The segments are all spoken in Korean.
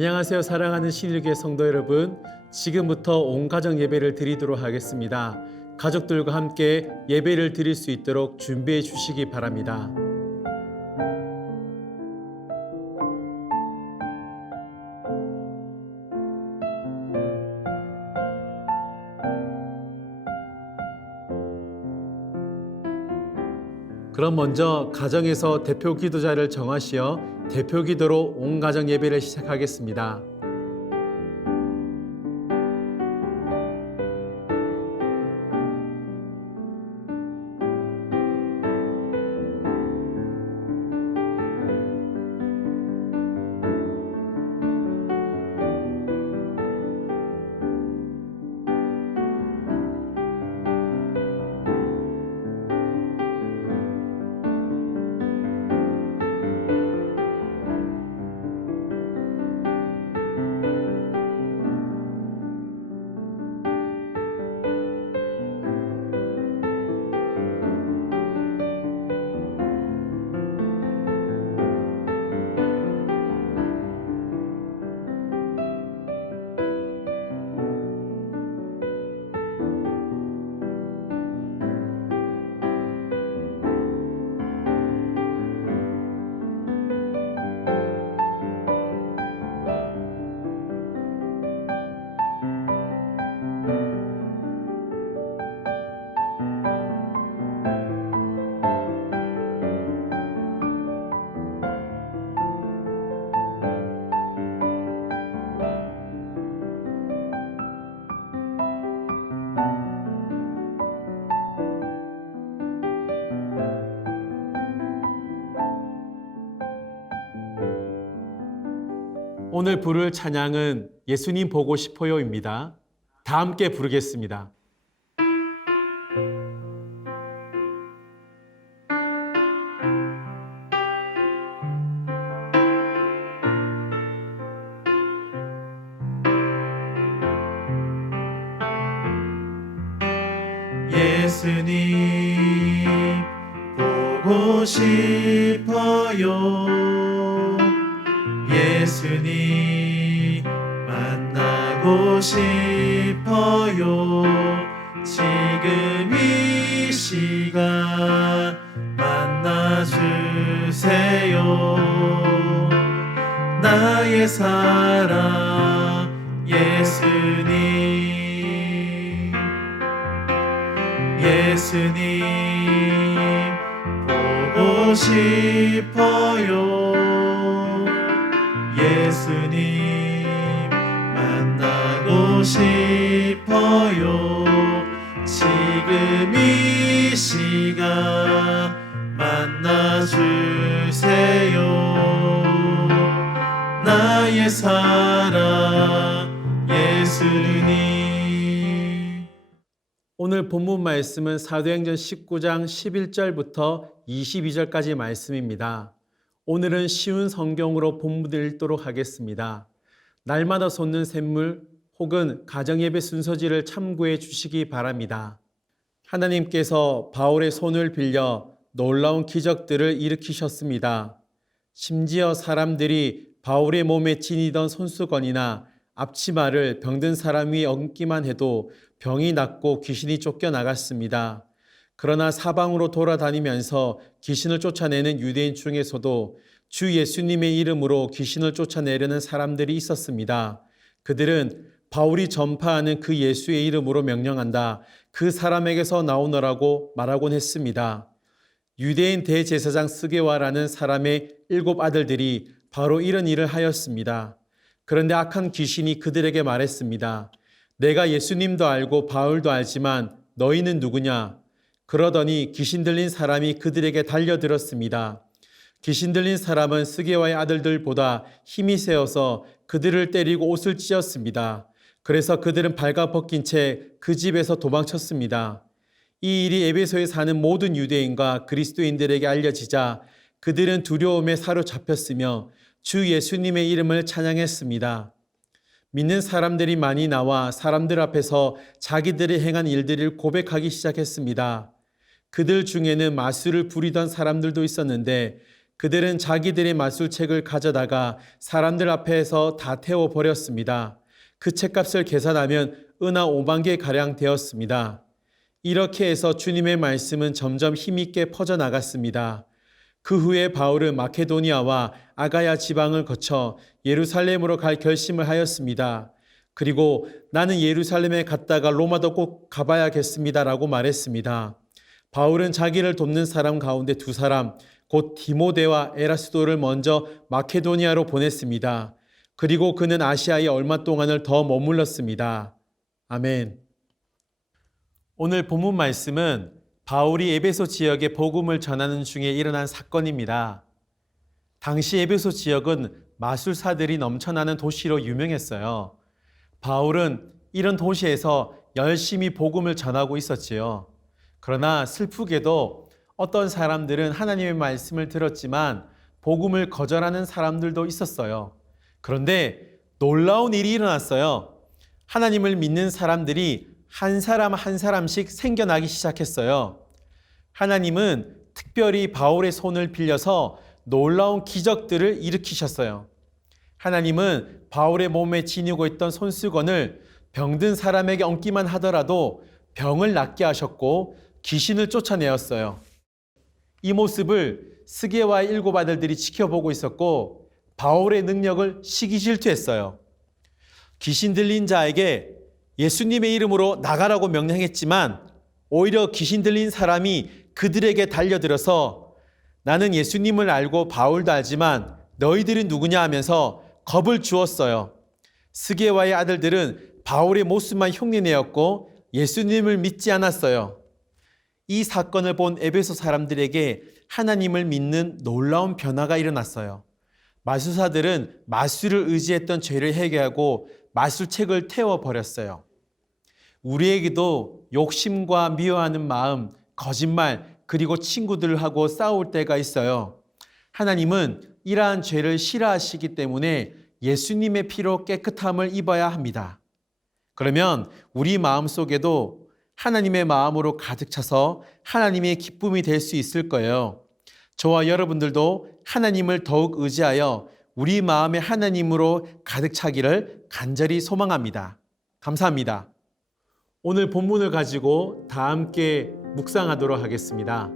안녕하세요. 사랑하는 신일교회 성도 여러분, 지금부터 온 가정 예배를 드리도록 하겠습니다. 가족들과 함께 예배를 드릴 수 있도록 준비해 주시기 바랍니다. 그럼 먼저 가정에서 대표 기도자를 정하시어 대표 기도로 온 가정 예배를 시작하겠습니다. 오늘 부를 찬양은 예수님 보고 싶어요입니다. 다 함께 부르겠습니다. 예수님 보고 싶어요. 예수님 만나고 싶어요. 지금 이 시간 만나주세요. 나의 사랑 예수님. 예수님 보고 싶어요. 예수님 만나고 싶어요. 지금 이 시간 만나주세요. 나의 사랑 예수님. 오늘 본문 말씀은 사도행전 19장 11절부터 22절까지 말씀입니다. 오늘은 쉬운 성경으로 본문을 읽도록 하겠습니다. 날마다 솟는 샘물 혹은 가정예배 순서지를 참고해 주시기 바랍니다. 하나님께서 바울의 손을 빌려 놀라운 기적들을 일으키셨습니다. 심지어 사람들이 바울의 몸에 지니던 손수건이나 앞치마를 병든 사람 위에 얹기만 해도 병이 낫고 귀신이 쫓겨나갔습니다. 그러나 사방으로 돌아다니면서 귀신을 쫓아내는 유대인 중에서도 주 예수님의 이름으로 귀신을 쫓아내려는 사람들이 있었습니다. 그들은 바울이 전파하는 그 예수의 이름으로 명령한다. 그 사람에게서 나오너라고 말하곤 했습니다. 유대인 대제사장 스게와라는 사람의 7 아들들이 바로 이런 일을 하였습니다. 그런데 악한 귀신이 그들에게 말했습니다. 내가 예수님도 알고 바울도 알지만 너희는 누구냐? 그러더니 귀신 들린 사람이 그들에게 달려들었습니다. 귀신 들린 사람은 스게와의 아들들보다 힘이 세어서 그들을 때리고 옷을 찢었습니다. 그래서 그들은 발가벗긴 채 그 집에서 도망쳤습니다. 이 일이 에베소에 사는 모든 유대인과 그리스도인들에게 알려지자 그들은 두려움에 사로잡혔으며 주 예수님의 이름을 찬양했습니다. 믿는 사람들이 많이 나와 사람들 앞에서 자기들이 행한 일들을 고백하기 시작했습니다. 그들 중에는 마술을 부리던 사람들도 있었는데 그들은 자기들의 마술책을 가져다가 사람들 앞에서 다 태워버렸습니다. 그 책값을 계산하면 은하 5만 개가량 되었습니다. 이렇게 해서 주님의 말씀은 점점 힘있게 퍼져나갔습니다. 그 후에 바울은 마케도니아와 아가야 지방을 거쳐 예루살렘으로 갈 결심을 하였습니다. 그리고 나는 예루살렘에 갔다가 로마도 꼭 가봐야겠습니다라고 말했습니다. 바울은 자기를 돕는 사람 가운데 두 사람, 곧 디모데와 에라스도를 먼저 마케도니아로 보냈습니다. 그리고 그는 아시아에 얼마 동안을 더 머물렀습니다. 아멘. 오늘 본문 말씀은 바울이 에베소 지역에 복음을 전하는 중에 일어난 사건입니다. 당시 에베소 지역은 마술사들이 넘쳐나는 도시로 유명했어요. 바울은 이런 도시에서 열심히 복음을 전하고 있었지요. 그러나 슬프게도 어떤 사람들은 하나님의 말씀을 들었지만 복음을 거절하는 사람들도 있었어요. 그런데 놀라운 일이 일어났어요. 하나님을 믿는 사람들이 한 사람 한 사람씩 생겨나기 시작했어요. 하나님은 특별히 바울의 손을 빌려서 놀라운 기적들을 일으키셨어요. 하나님은 바울의 몸에 지니고 있던 손수건을 병든 사람에게 얹기만 하더라도 병을 낫게 하셨고 귀신을 쫓아내었어요. 이 모습을 스게와의 7 아들들이 지켜보고 있었고 바울의 능력을 시기질투했어요. 귀신 들린 자에게 예수님의 이름으로 나가라고 명령했지만 오히려 귀신 들린 사람이 그들에게 달려들어서 나는 예수님을 알고 바울도 알지만 너희들이 누구냐 하면서 겁을 주었어요. 스게와의 아들들은 바울의 모습만 흉내내었고 예수님을 믿지 않았어요. 이 사건을 본 에베소 사람들에게 하나님을 믿는 놀라운 변화가 일어났어요. 마술사들은 마술을 의지했던 죄를 해결하고 마술책을 태워버렸어요. 우리에게도 욕심과 미워하는 마음, 거짓말, 그리고 친구들하고 싸울 때가 있어요. 하나님은 이러한 죄를 싫어하시기 때문에 예수님의 피로 깨끗함을 입어야 합니다. 그러면 우리 마음속에도 하나님의 마음으로 가득 차서 하나님의 기쁨이 될 수 있을 거예요. 저와 여러분들도 하나님을 더욱 의지하여 우리 마음에 하나님으로 가득 차기를 간절히 소망합니다. 감사합니다. 오늘 본문을 가지고 다 함께 묵상하도록 하겠습니다.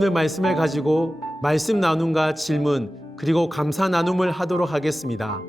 오늘 말씀을 가지고 말씀 나눔과 질문 그리고 감사 나눔을 하도록 하겠습니다.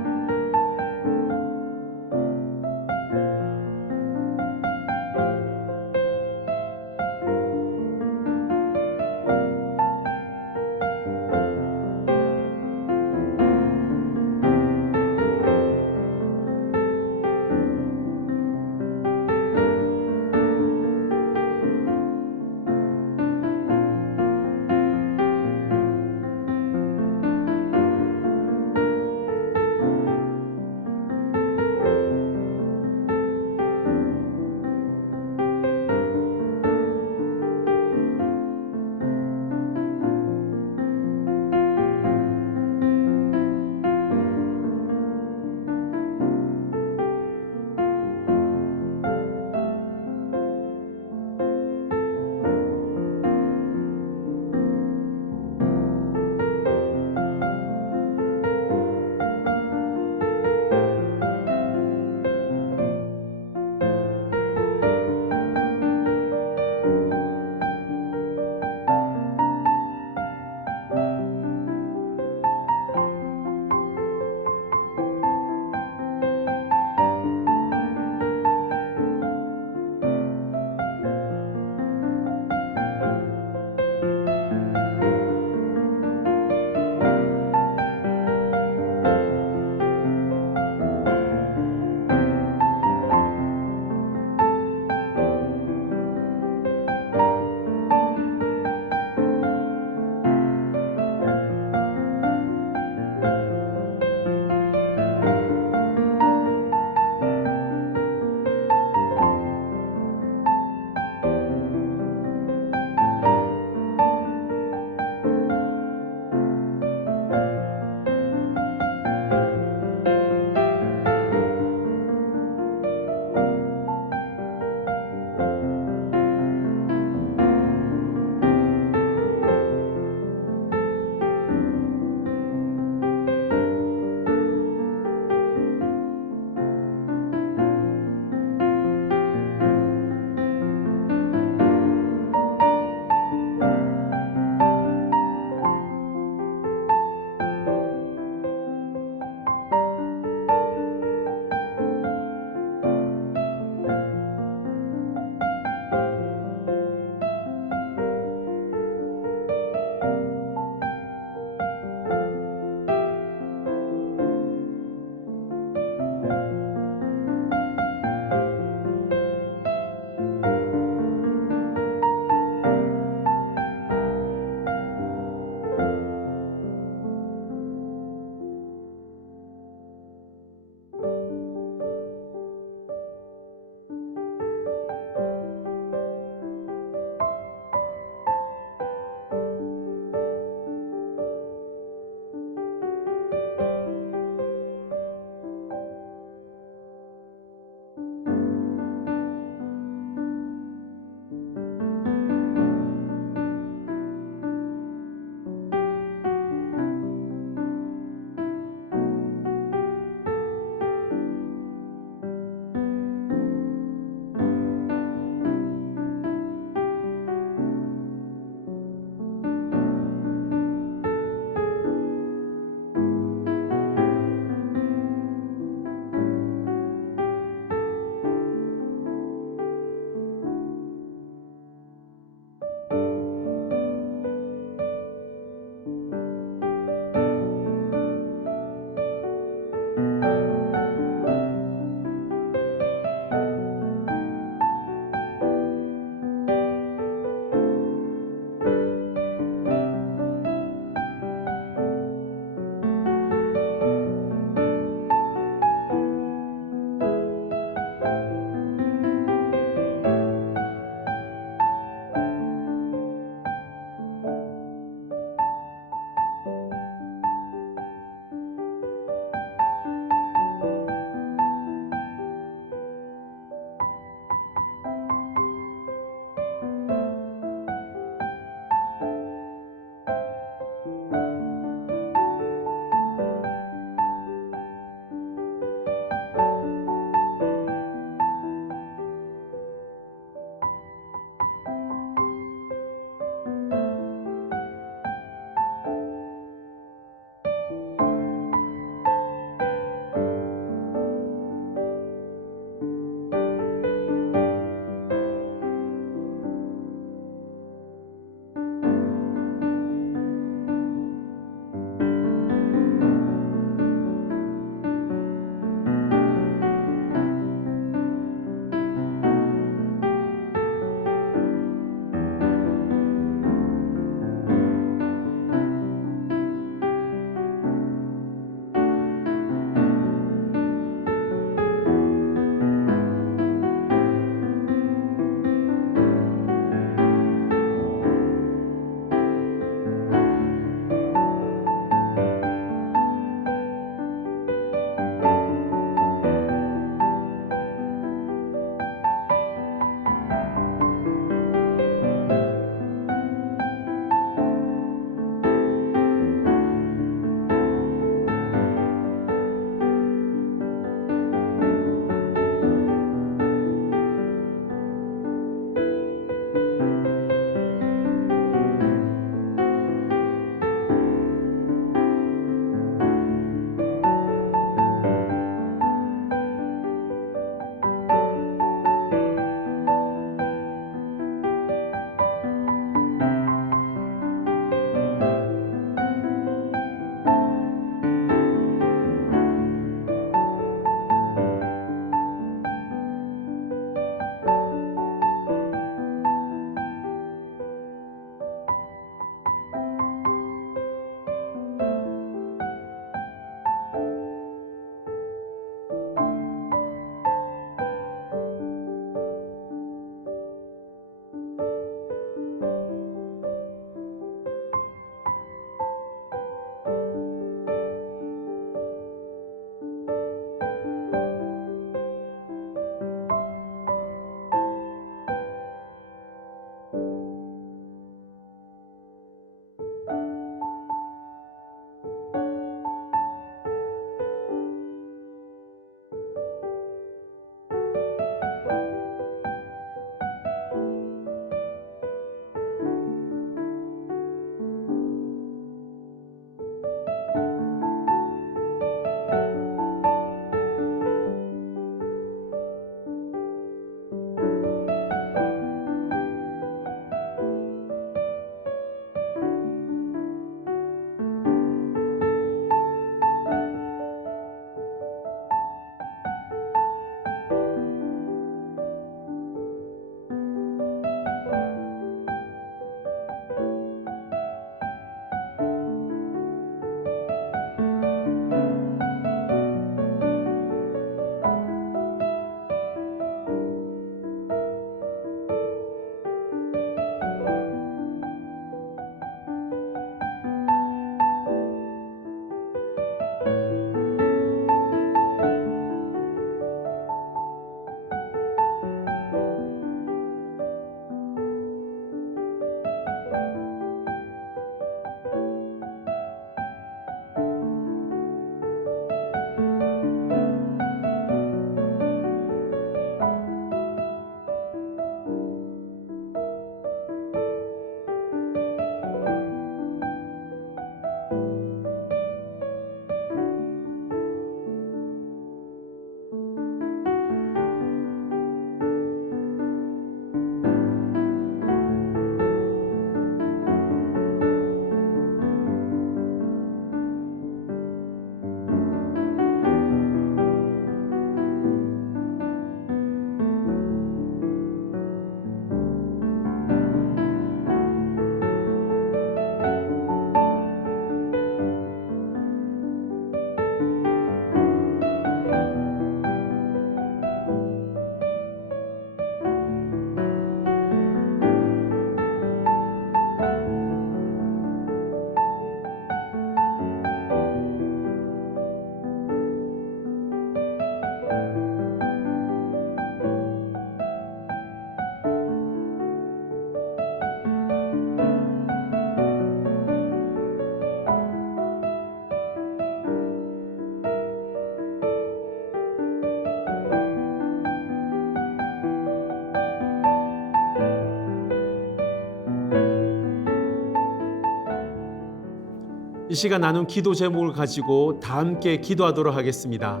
시간 나눈 기도 제목을 가지고 다 함께 기도하도록 하겠습니다.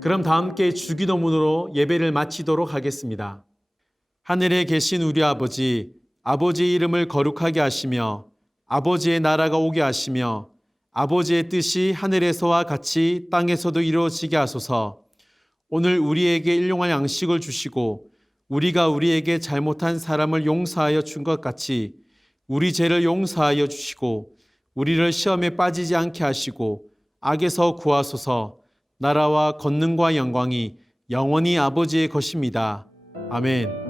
그럼 다 함께 주기도문으로 예배를 마치도록 하겠습니다. 하늘에 계신 우리 아버지, 아버지의 이름을 거룩하게 하시며 아버지의 나라가 오게 하시며 아버지의 뜻이 하늘에서와 같이 땅에서도 이루어지게 하소서. 오늘 우리에게 일용할 양식을 주시고 우리가 우리에게 잘못한 사람을 용서하여 준 것 같이 우리 죄를 용서하여 주시고 우리를 시험에 빠지지 않게 하시고 악에서 구하소서. 나라와 권능과 영광이 영원히 아버지의 것입니다. 아멘.